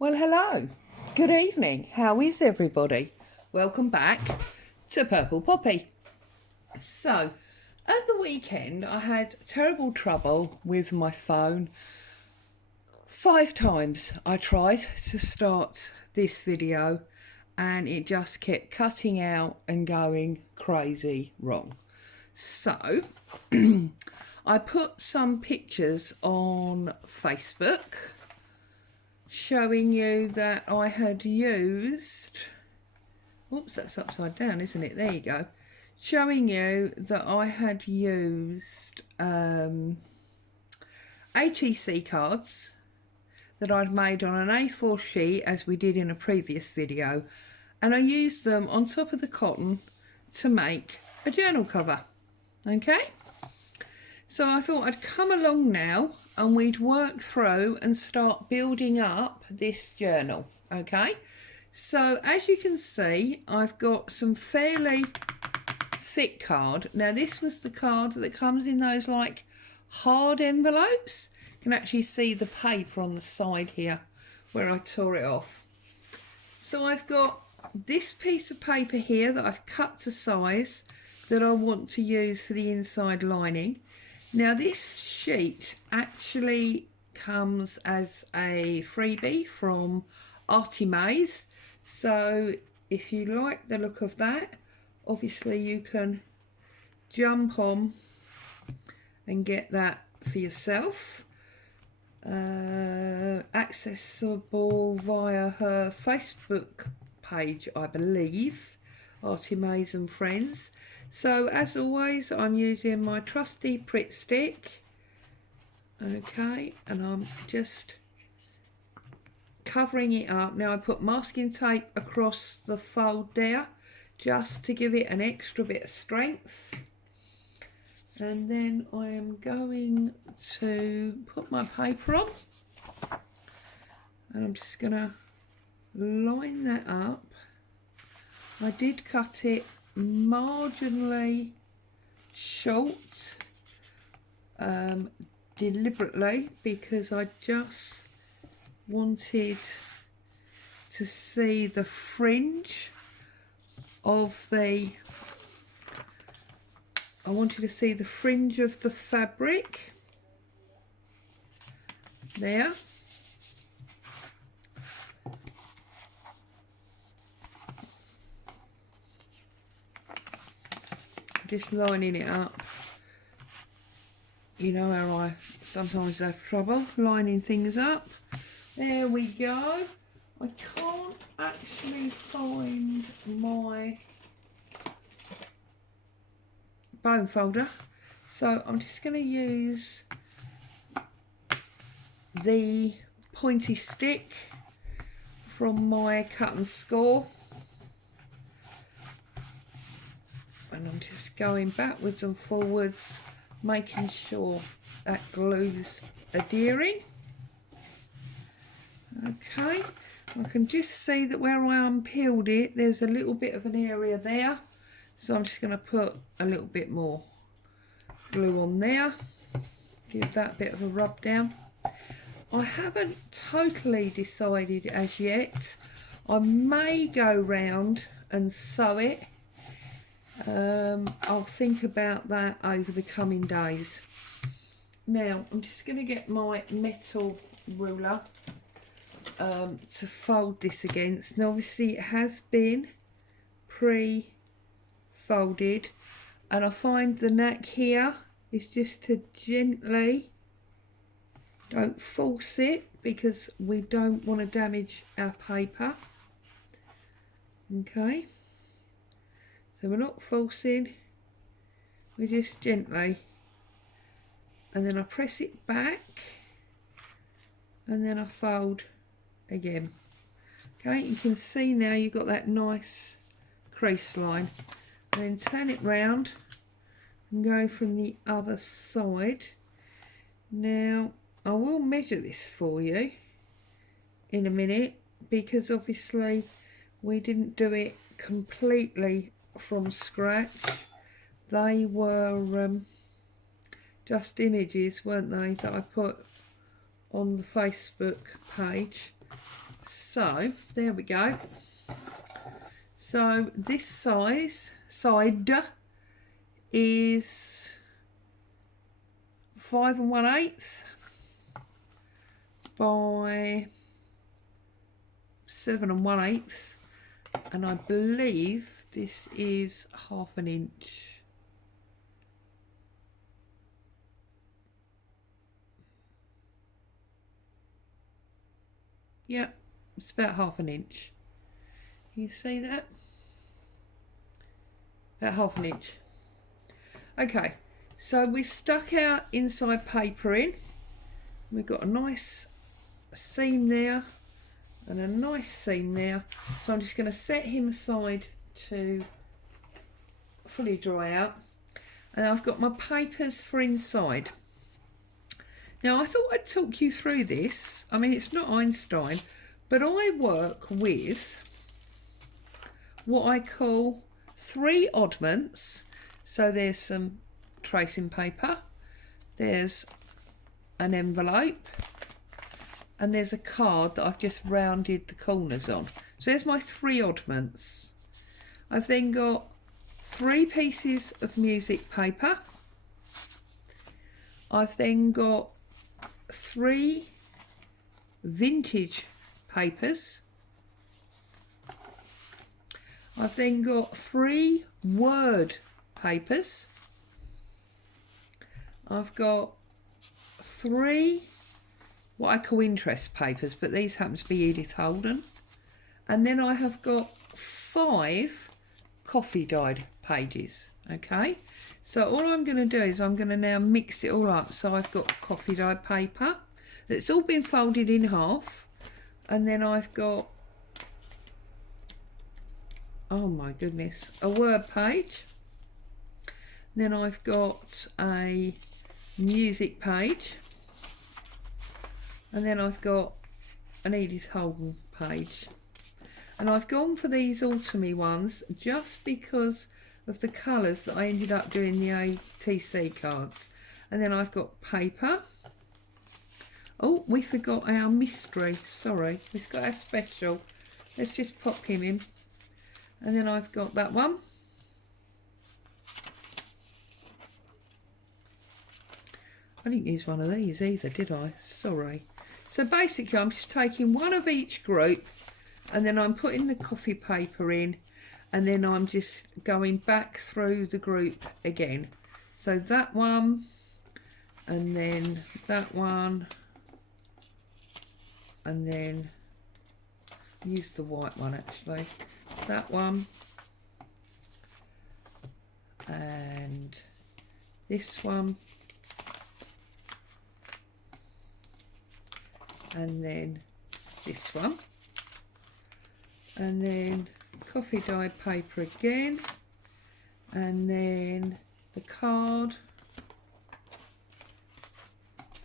Well, hello, good evening, how is everybody? Welcome back to Purple Poppy. So, at the weekend I had terrible trouble with my phone. 5 times I tried to start this video and it just kept cutting out and going crazy wrong. So, I put some pictures on Facebook showing you that I had used, oops, that's upside down, isn't it? There you go. Showing you that I had used ATC cards that I'd made on an A4 sheet, as we did in a previous video, and I used them on top of the cotton to make a journal cover. Okay? So I thought I'd come along now and we'd work through and start building up this journal, okay? So as you can see, I've got some fairly thick card. Now this was the card that comes in those like hard envelopes. You can actually see the paper on the side here where I tore it off. So I've got this piece of paper here that I've cut to size that I want to use for the inside lining. Now this sheet actually comes as a freebie from readymade, so if you like the look of that, obviously you can jump on and get that for yourself. Accessible via her Facebook page, I believe, readymade and Friends. So as always, I'm using my trusty Pritt stick, okay, and I'm just covering it up. Now I put masking tape across the fold there just to give it an extra bit of strength, and then I am going to put my paper on and I'm just going to line that up. I did cut it marginally short deliberately because I just wanted to see the fringe of the fabric there. Just lining it up. You know how I sometimes have trouble lining things up. There we go. I can't actually find my bone folder, so I'm just going to use the pointy stick from my cut and score. And I'm just going backwards and forwards, making sure that glue's adhering. Okay, I can just see that where I unpeeled it, there's a little bit of an area there. So I'm just going to put a little bit more glue on there, give that a bit of a rub down. I haven't totally decided as yet. I may go round and sew it. I'll think about that over the coming days. Now I'm just going to get my metal ruler to fold this against. Now obviously it has been pre-folded, and I find the knack here is just to gently, don't force it because we don't want to damage our paper. Okay, so we're not forcing, we just gently, and then I press it back and then I fold again. Okay, you can see now you've got that nice crease line, and then turn it round and go from the other side. Now I will measure this for you in a minute because obviously we didn't do it completely from scratch. They were just images, weren't they, that I put on the Facebook page. So there we go. So this side is 5 1/8 by 7 1/8, and I believe this is 1/2 inch. Yeah, it's about 1/2 inch. You see that? About 1/2 inch. Okay, so we've stuck our inside paper in. We've got a nice seam there and a nice seam there. So I'm just going to set him aside to fully dry out. And I've got my papers for inside. Now I thought I'd talk you through this. I mean, it's not Einstein, but I work with what I call 3 oddments. So there's some tracing paper, there's an envelope, and there's a card that I've just rounded the corners on. So there's my 3 oddments. I've then got 3 pieces of music paper. I've then got 3 vintage papers. I've then got 3 word papers. I've got 3 what I call interest papers, but these happen to be Edith Holden. And then I have got 5 coffee dyed pages. Okay, so all I'm going to do is I'm going to now mix it all up. So I've got coffee dyed paper that's all been folded in half, and then I've got, oh my goodness, a word page. Then I've got a music page, and then I've got an Edith Holden page. And I've gone for these autumny ones just because of the colours that I ended up doing the ATC cards. And then I've got paper. Oh, we forgot our mystery, sorry, we've got our special. Let's just pop him in. And then I've got that one. I didn't use one of these either, did I? Sorry. So basically I'm just taking one of each group, and then I'm putting the coffee paper in, and then I'm just going back through the group again. So that one, and then that one, and then use the white one actually, that one, and this one, and then this one, and then coffee dyed paper again, and then the card,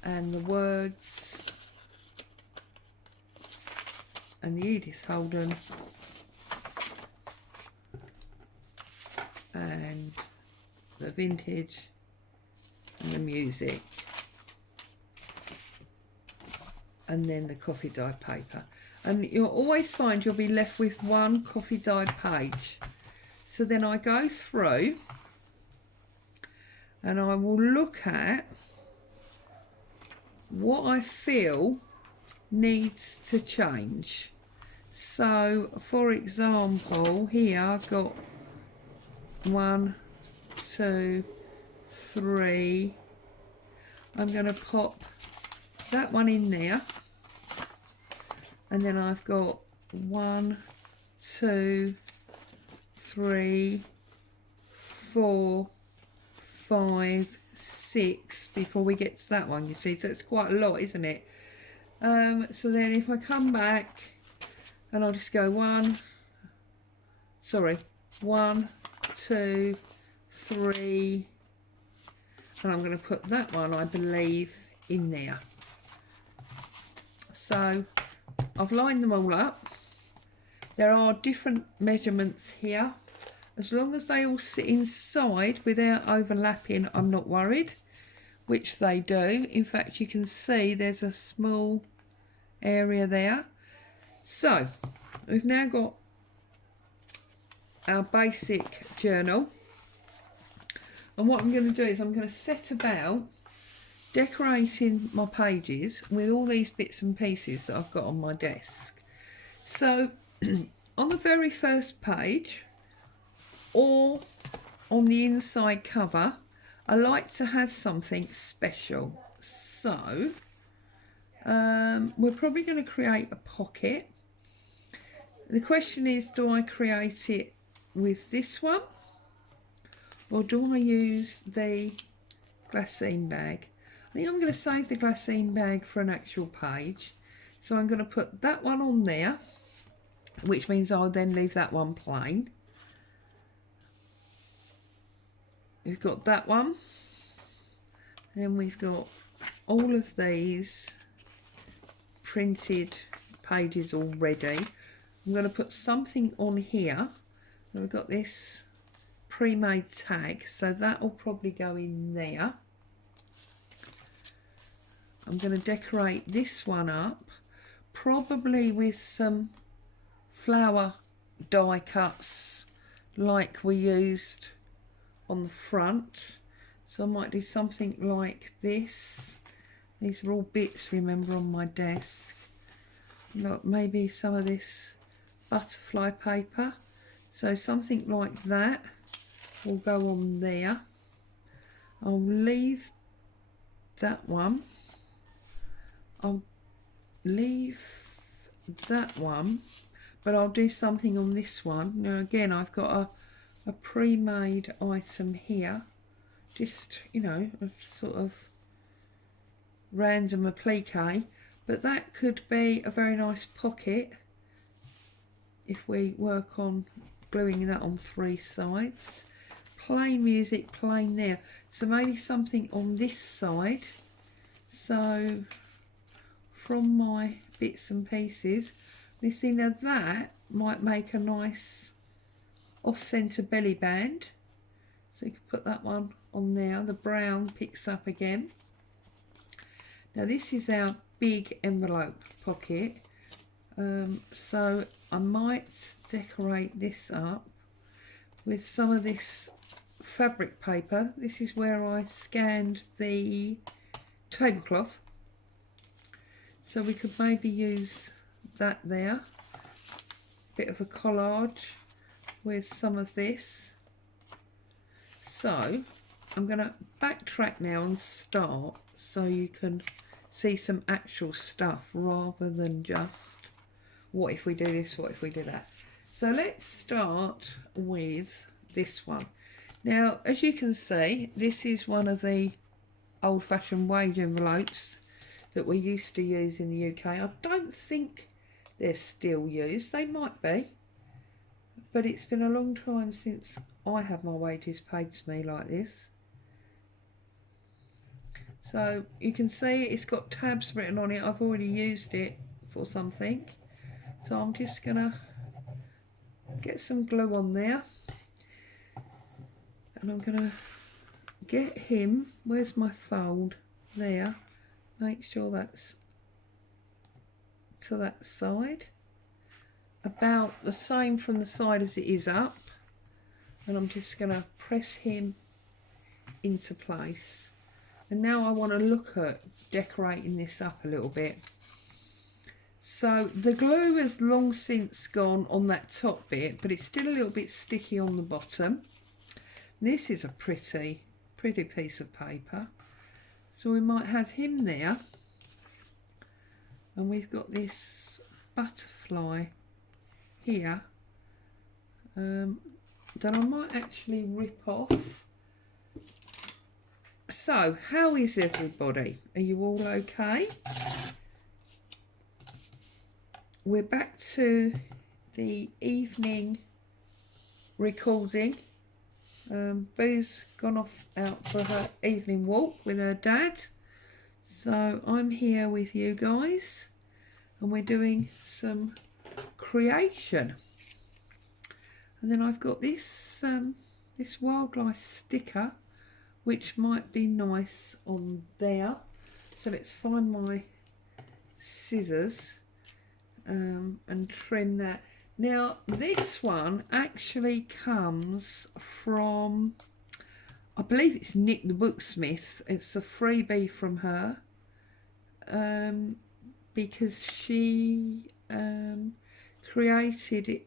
and the words, and the Edith Holden, and the vintage, and the music, and then the coffee dyed paper. And you'll always find you'll be left with one coffee dyed page. So then I go through and I will look at what I feel needs to change. So for example, here I've got 1, 2, 3. I'm going to pop that one in there, and then I've got 1, 2, 3, 4, 5, 6 before we get to that one, you see, so it's quite a lot, isn't it? So then if I come back and I'll just go 1, 2, 3, and I'm going to put that one, I believe, in there. So I've lined them all up. There are different measurements here. As long as they all sit inside without overlapping, I'm not worried, which they do. In fact, you can see there's a small area there. So we've now got our basic journal, and what I'm going to do is I'm going to set about decorating my pages with all these bits and pieces that I've got on my desk. So on the very first page or on the inside cover, I like to have something special. So we're probably going to create a pocket. The question is, do I create it with this one, or do I use the glassine bag? I think I'm going to save the glassine bag for an actual page. So I'm going to put that one on there, which means I'll then leave that one plain. We've got that one. Then we've got all of these printed pages already. I'm going to put something on here. We've got this pre-made tag, so that will probably go in there. I'm going to decorate this one up, probably with some flower die cuts like we used on the front. So I might do something like this. These are all bits, remember, on my desk. Look, maybe some of this butterfly paper. So something like that will go on there. I'll leave that one. I'll leave that one, but I'll do something on this one. Now again, I've got a pre-made item here. Just, you know, a sort of random applique, but that could be a very nice pocket if we work on gluing that on 3 sides. Plain music, plain there. So maybe something on this side. So from my bits and pieces, you see, now that might make a nice off-centre belly band. So you can put that one on there. The brown picks up again. Now this is our big envelope pocket. So I might decorate this up with some of this fabric paper. This is where I scanned the tablecloth. So we could maybe use that there. Bit of a collage with some of this. So I'm going to backtrack now and start so you can see some actual stuff rather than just what if we do this, what if we do that. So let's start with this one. Now, as you can see, this is one of the old-fashioned wage envelopes that we used to use in the UK. I don't think they're still used. They might be, but it's been a long time since I had my wages paid to me like this. So you can see it's got tabs written on it. I've already used it for something. So I'm just going to get some glue on there. And I'm going to get him, where's my fold? There. Make sure that's to that side. About the same from the side as it is up. And I'm just going to press him into place. And now I want to look at decorating this up a little bit. So the glue has long since gone on that top bit, but it's still a little bit sticky on the bottom. This is a pretty piece of paper. So we might have him there. And we've got this butterfly here. That I might actually rip off. So, how is everybody? Are you all okay? We're back to the evening recording. Boo's gone off out for her evening walk with her dad. So I'm here with you guys and we're doing some creation. And then I've got this this wildlife sticker which might be nice on there. So let's find my scissors and trim that. Now this one actually comes from, I believe it's Nick the Booksmith. It's a freebie from her, because she created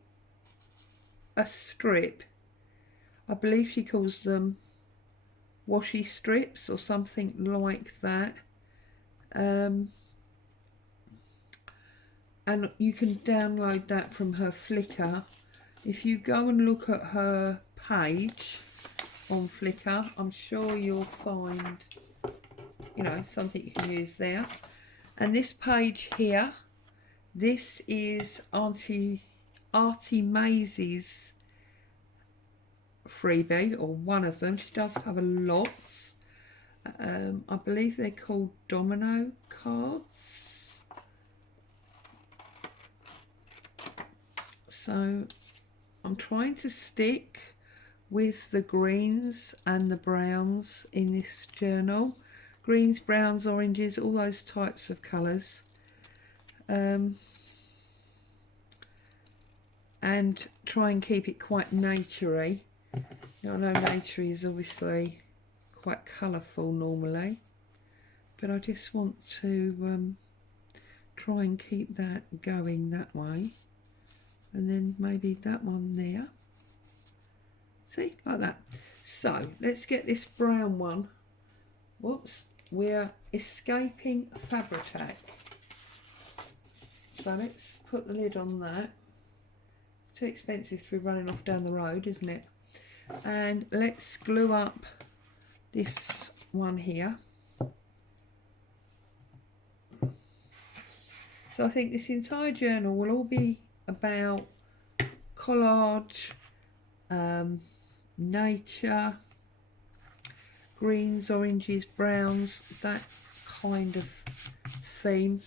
a strip. I believe she calls them washi strips or something like that. And you can download that from her Flickr. If you go and look at her page on Flickr, I'm sure you'll find, you know, something you can use there. And this page here, this is Auntie Maisie's freebie, or one of them. She does have a lot. I believe they're called domino cards. So I'm trying to stick with the greens and the browns in this journal. Greens, browns, oranges, all those types of colours. And try and keep it quite naturey. You know, I know naturey is obviously quite colourful normally, but I just want to try and keep that going that way. And then maybe that one there. See, like that. So let's get this brown one. Whoops, we're escaping Backtrack. So let's put the lid on that. It's too expensive to be running off down the road, isn't it? And let's glue up this one here. So I think this entire journal will all be about collage, nature, greens, oranges, browns, that kind of theme.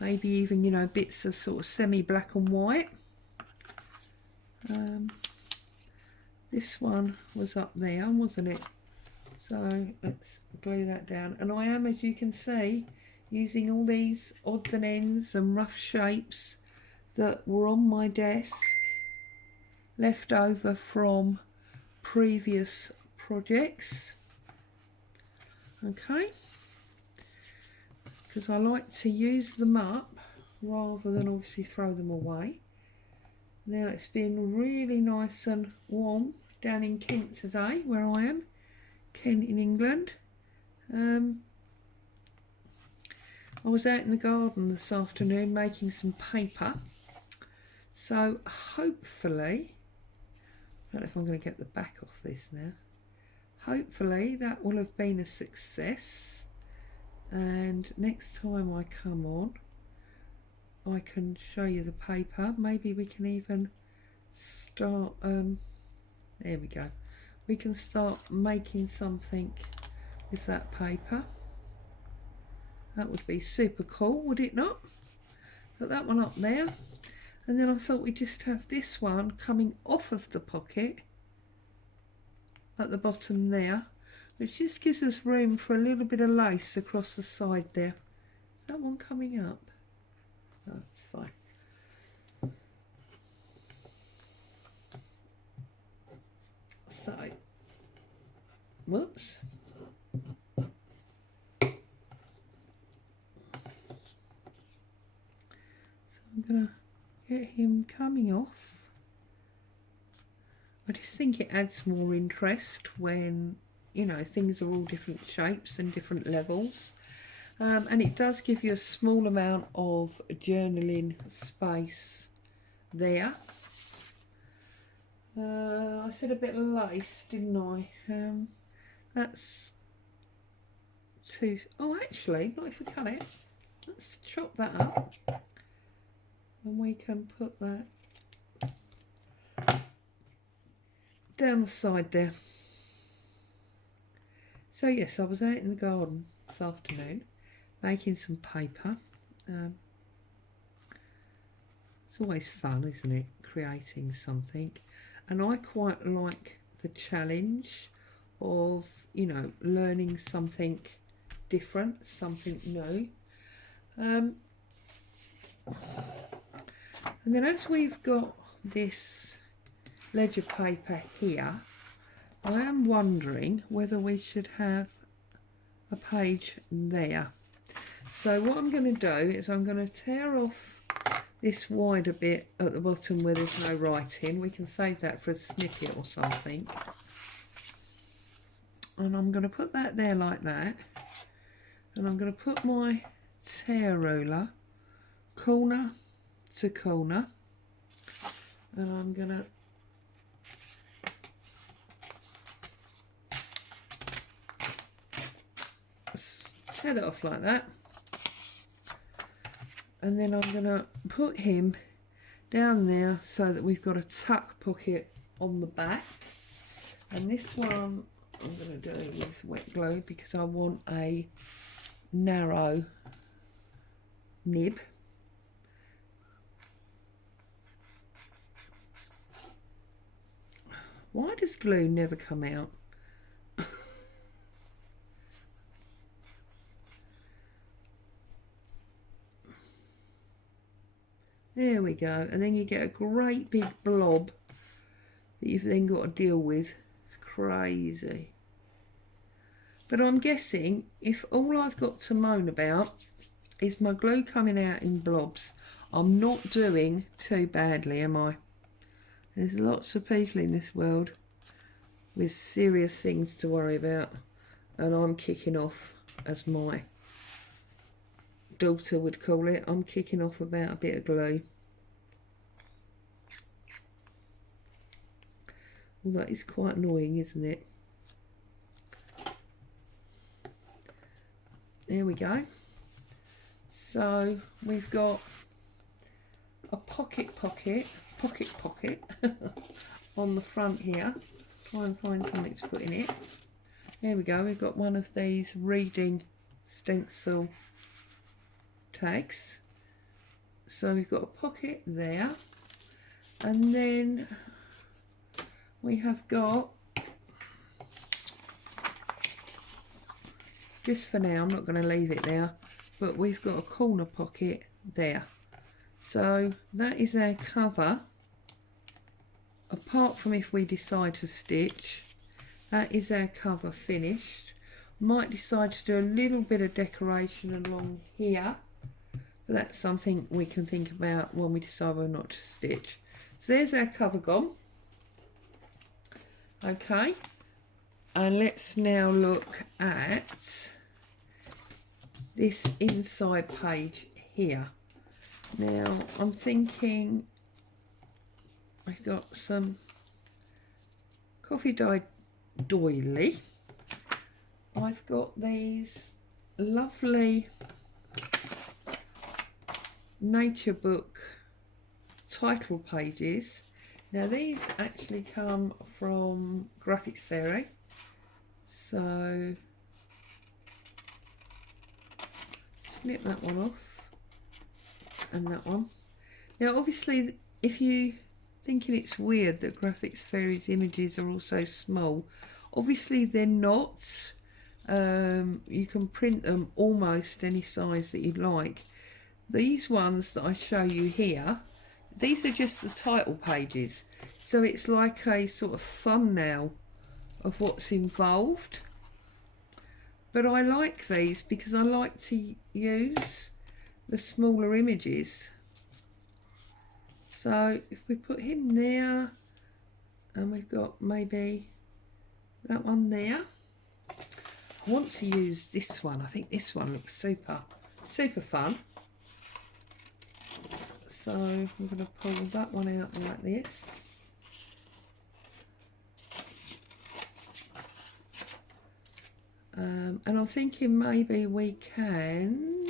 Maybe even, you know, bits of sort of semi-black and white. This one was up there, wasn't it? So let's glue that down. And I am, as you can see, using all these odds and ends and rough shapes that were on my desk, left over from previous projects. Okay, because I like to use them up rather than obviously throw them away. Now it's been really nice and warm down in Kent today, where I am, Kent in England. I was out in the garden this afternoon making some paper. So hopefully, I don't know if I'm going to get the back off this now. Hopefully that will have been a success. And next time I come on, I can show you the paper. Maybe we can even start, there we go. We can start making something with that paper. That would be super cool, would it not? Put that one up there. And then I thought we'd just have this one coming off of the pocket at the bottom there, which just gives us room for a little bit of lace across the side there. Is that one coming up? No, it's fine. So, whoops. So I'm going to get him coming off. I just think it adds more interest when, you know, things are all different shapes and different levels. And it does give you a small amount of journaling space there. I said a bit of lace, didn't I? That's too... Oh, actually, not if we cut it. Let's chop that up. And we can put that down the side there. So yes, I was out in the garden this afternoon making some paper. It's always fun, isn't it, creating something, and I quite like the challenge of, you know, learning something different, something new. And then as we've got this ledger paper here, I am wondering whether we should have a page there. So what I'm going to do is I'm going to tear off this wider bit at the bottom where there's no writing. We can save that for a snippet or something. And I'm going to put that there like that. And I'm going to put my tear ruler corner to corner. And I'm going to tear that off like that. And then I'm going to put him down there so that we've got a tuck pocket on the back. And this one I'm going to do with wet glue because I want a narrow nib. Why does glue never come out? There we go, and then you get a great big blob that you've then got to deal with. It's crazy. But I'm guessing if all I've got to moan about is my glue coming out in blobs, I'm not doing too badly, am I? There's lots of people in this world with serious things to worry about, and I'm kicking off, as my daughter would call it, I'm kicking off about a bit of glue. Well, that is quite annoying, isn't it? There we go. So we've got a pocket on the front here. Try and find something to put in it. There we go, we've got one of these reading stencil tags. So we've got a pocket there, and then we have got, just for now, I'm not going to leave it there, but we've got a corner pocket there. So that is our cover. Apart from if we decide to stitch, that is our cover finished. Might decide to do a little bit of decoration along here, but that's something we can think about when we decide whether or not to stitch. So there's our cover gone. Okay, and let's now look at this inside page here. Now I'm thinking I've got some coffee dyed doily. I've got these lovely nature book title pages. Now these actually come from Graphics Fairy, so snip that one off and that one. Now obviously if you thinking it's weird that Graphics Fairy's images are all so small, obviously they're not. You can print them almost any size that you'd like. These ones that I show you here, these are just the title pages, so it's like a sort of thumbnail of what's involved. But I like these because I like to use the smaller images. So if we put him there, and we've got maybe that one there. I want to use this one. I think this one looks super fun. So I'm going to pull that one out like this. And I'm thinking maybe we can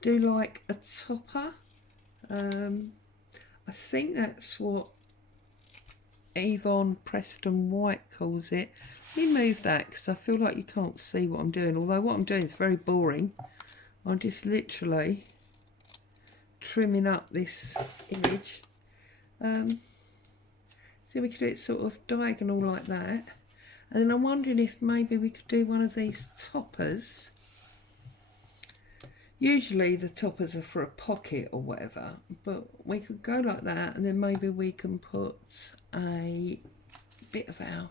do like a topper. I think that's what Yvonne Preston White calls it. Let me move that because I feel like you can't see what I'm doing, although what I'm doing is very boring. I'm just literally trimming up this image. So we could do it sort of diagonal like that, and then I'm wondering if maybe we could do one of these toppers Usually the toppers are for a pocket or whatever, but we could go like that, and then maybe we can put a bit of our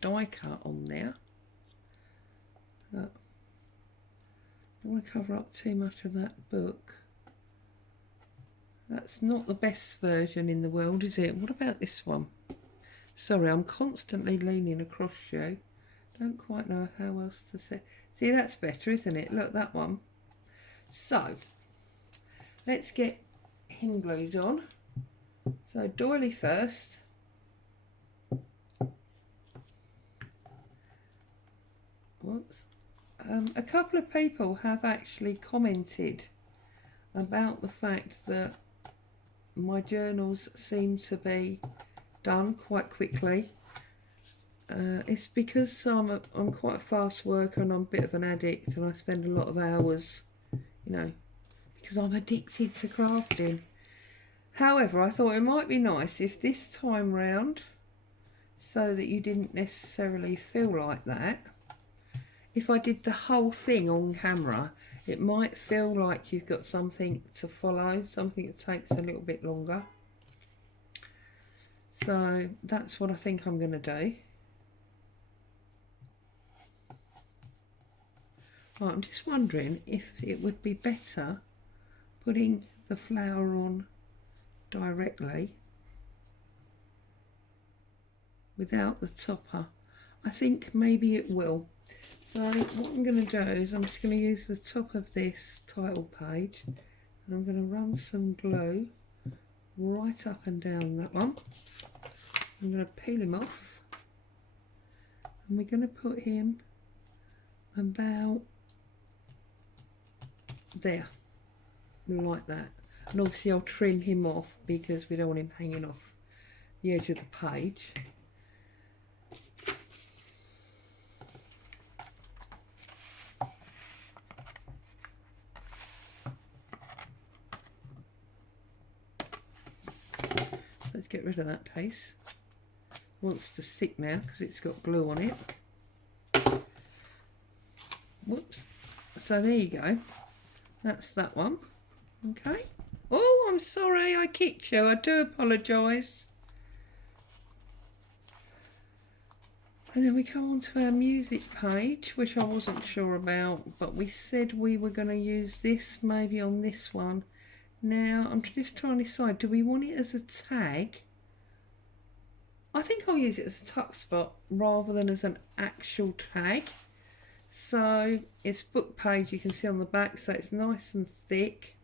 die cut on there. Look, don't want to cover up too much of that book. That's not the best version in the world, is it? What about this one? Sorry, I'm constantly leaning across you. Don't quite know how else to say. See, that's better, isn't it? Look, that one. So, let's get him glued on. So, doily first. Whoops. A couple of people have actually commented about the fact that my journals seem to be done quite quickly. It's because I'm quite a fast worker and I'm a bit of an addict, and I spend a lot of hours, you know, because I'm addicted to crafting. However, I thought it might be nice if this time round, so that you didn't necessarily feel like that, if I did the whole thing on camera, it might feel like you've got something to follow, something that takes a little bit longer. So that's what I think I'm going to do. Right, I'm just wondering if it would be better putting the flower on directly without the topper. I think maybe it will. So what I'm going to do is I'm just going to use the top of this title page, and I'm going to run some glue right up and down that one. I'm going to peel him off, and we're going to put him about there, like that. And obviously I'll trim him off because we don't want him hanging off the edge of the page. Let's get rid of that piece. It wants to stick now because it's got glue on it. Whoops. So there you go. That's that one. Okay. Oh, I'm sorry I kicked you. I do apologise. And then we come on to our music page, which I wasn't sure about, but we said we were going to use this maybe on this one. Now, I'm just trying to decide, do we want it as a tag? I think I'll use it as a tuck spot rather than as an actual tag. So it's book page, you can see on the back, so it's nice and thick.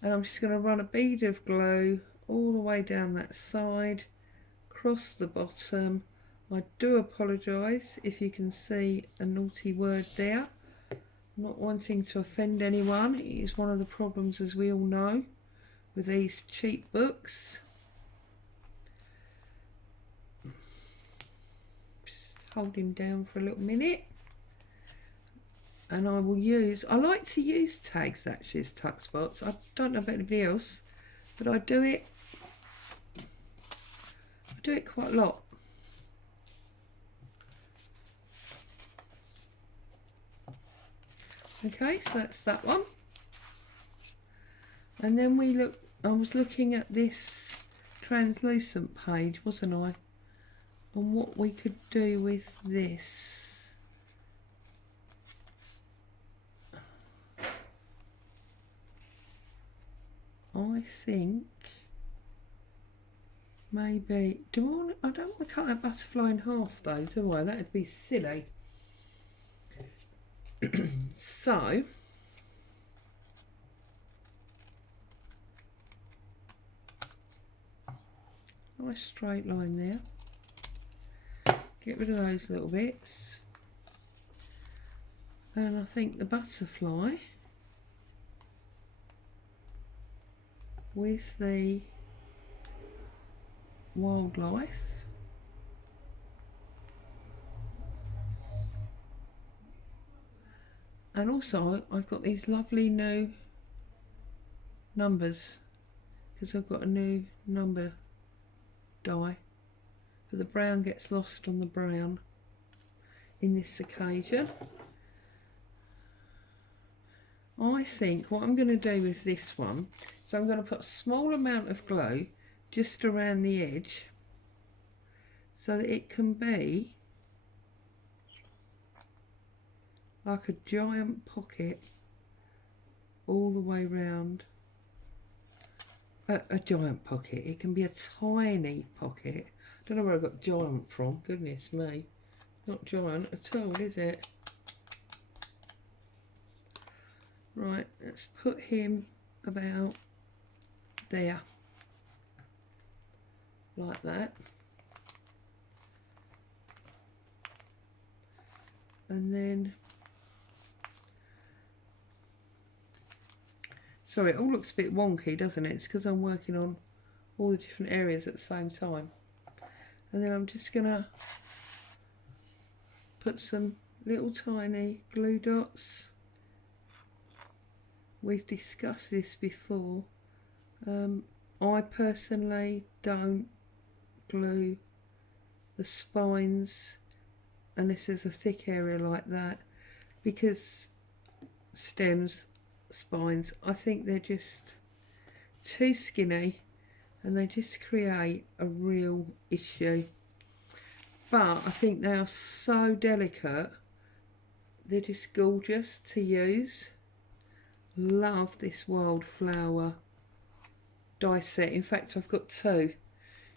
And I'm just going to run a bead of glue all the way down that side, across the bottom. I do apologise if you can see a naughty word there. I'm not wanting to offend anyone. It is one of the problems, as we all know, with these cheap books. Hold him down for a little minute, and I will use, I like to use tags actually as tuck spots. I don't know about anybody else, but I do it quite a lot. Okay, so that's that one. And then I was looking at this translucent page, wasn't I? And what we could do with this. I think maybe, I don't want to cut that butterfly in half though, do I? That would be silly. So nice straight line there. Get rid of those little bits, and I think the butterfly with the wildlife, and also I've got these lovely new numbers because I've got a new number die. But the brown gets lost on the brown in this occasion. I think what I'm going to do with this one, so I'm going to put a small amount of glue just around the edge so that it can be like a giant pocket all the way round. A giant pocket, it can be a tiny pocket. I don't know where I got giant from, goodness me. Not giant at all, is it? Right, let's put him about there, like that. And then, sorry, it all looks a bit wonky, doesn't it? It's because I'm working on all the different areas at the same time. And then I'm just gonna put some little tiny glue dots. We've discussed this before. I personally don't glue the spines unless there's a thick area like that, because stems, spines, I think they're just too skinny and they just create a real issue. But I think they are so delicate, they're just gorgeous to use. Love this wildflower die set. In fact, I've got two,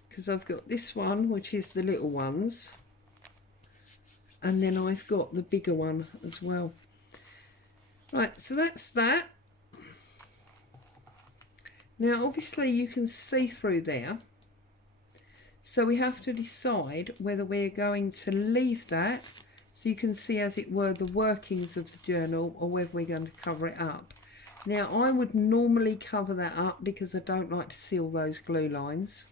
because I've got this one, which is the little ones, and then I've got the bigger one as well. Right, so that's that. Now obviously you can see through there, so we have to decide whether we're going to leave that so you can see, as it were, the workings of the journal, or whether we're going to cover it up. Now I would normally cover that up because I don't like to see all those glue lines.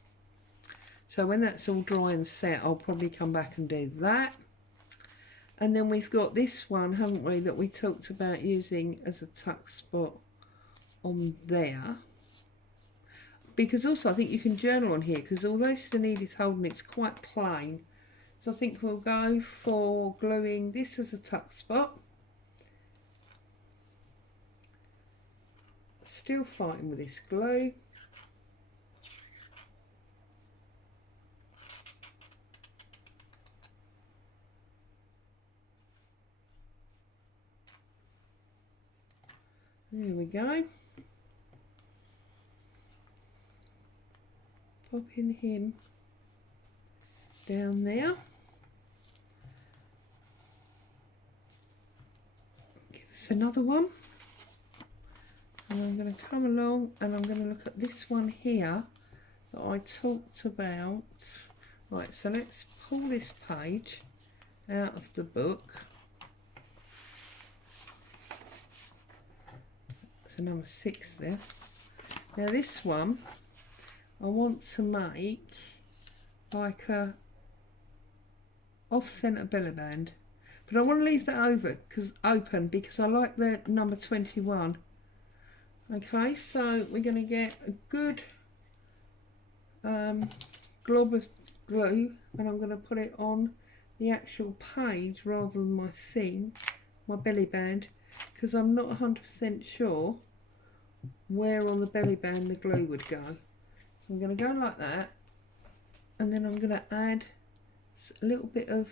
So when that's all dry and set, I'll probably come back and do that. And then we've got this one, haven't we, that we talked about using as a tuck spot on there. Because also I think you can journal on here, because although this is an Edith Holden, it's quite plain. So I think we'll go for gluing this as a tuck spot. Still fighting with this glue. There we go. Popping him down there. Give us another one. And I'm going to come along and I'm going to look at this one here that I talked about. Right, so let's pull this page out of the book. So number 6 there. Now this one I want to make like a off-centre belly band, but I want to leave that open because I like the number 21. Okay, so we're going to get a good glob of glue, and I'm going to put it on the actual page rather than my thing, my belly band, because I'm not 100% sure where on the belly band the glue would go. So I'm going to go like that, and then I'm going to add a little bit of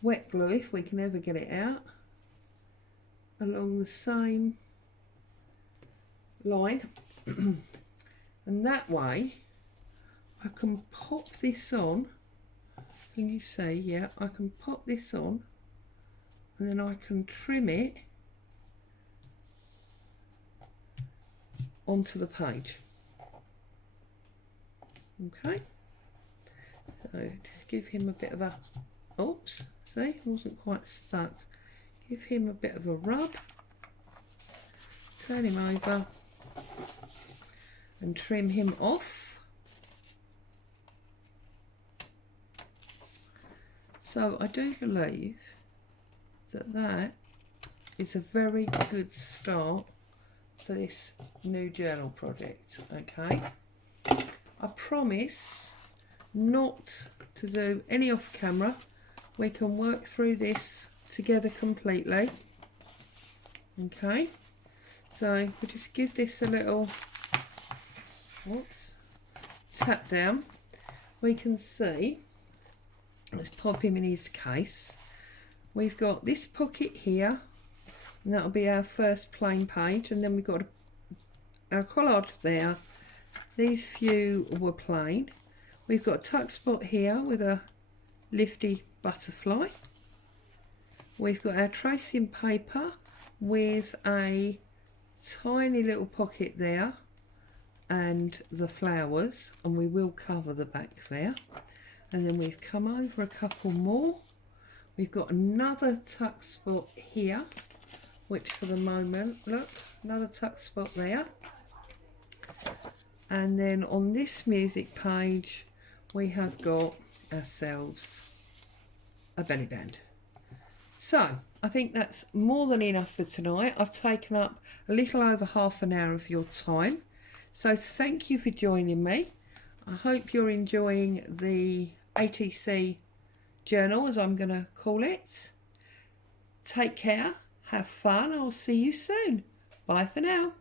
wet glue, if we can ever get it out, along the same line. And that way I can pop this on. Can you see? Yeah, I can pop this on, and then I can trim it onto the page. Okay, so just give him a bit of a, oops, see, wasn't quite stuck. Give him a bit of a rub, turn him over and trim him off. So I do believe that that is a very good start for this new journal project. Okay, I promise not to do any off camera. We can work through this together completely. Okay, So we just give this a little tap down. We can see, let's pop him in his case. We've got this pocket here, and that'll be our first plain page, and then we've got our collage there. These few were plain. We've got a tuck spot here with a lifty butterfly. We've got our tracing paper with a tiny little pocket there and the flowers, and we will cover the back there. And then we've come over a couple more. We've got another tuck spot here, which for the moment, look, another tuck spot there. And then on this music page, we have got ourselves a belly band. So I think that's more than enough for tonight. I've taken up a little over half an hour of your time. So thank you for joining me. I hope you're enjoying the ATC Journal, as I'm going to call it. Take care, have fun, I'll see you soon. Bye for now.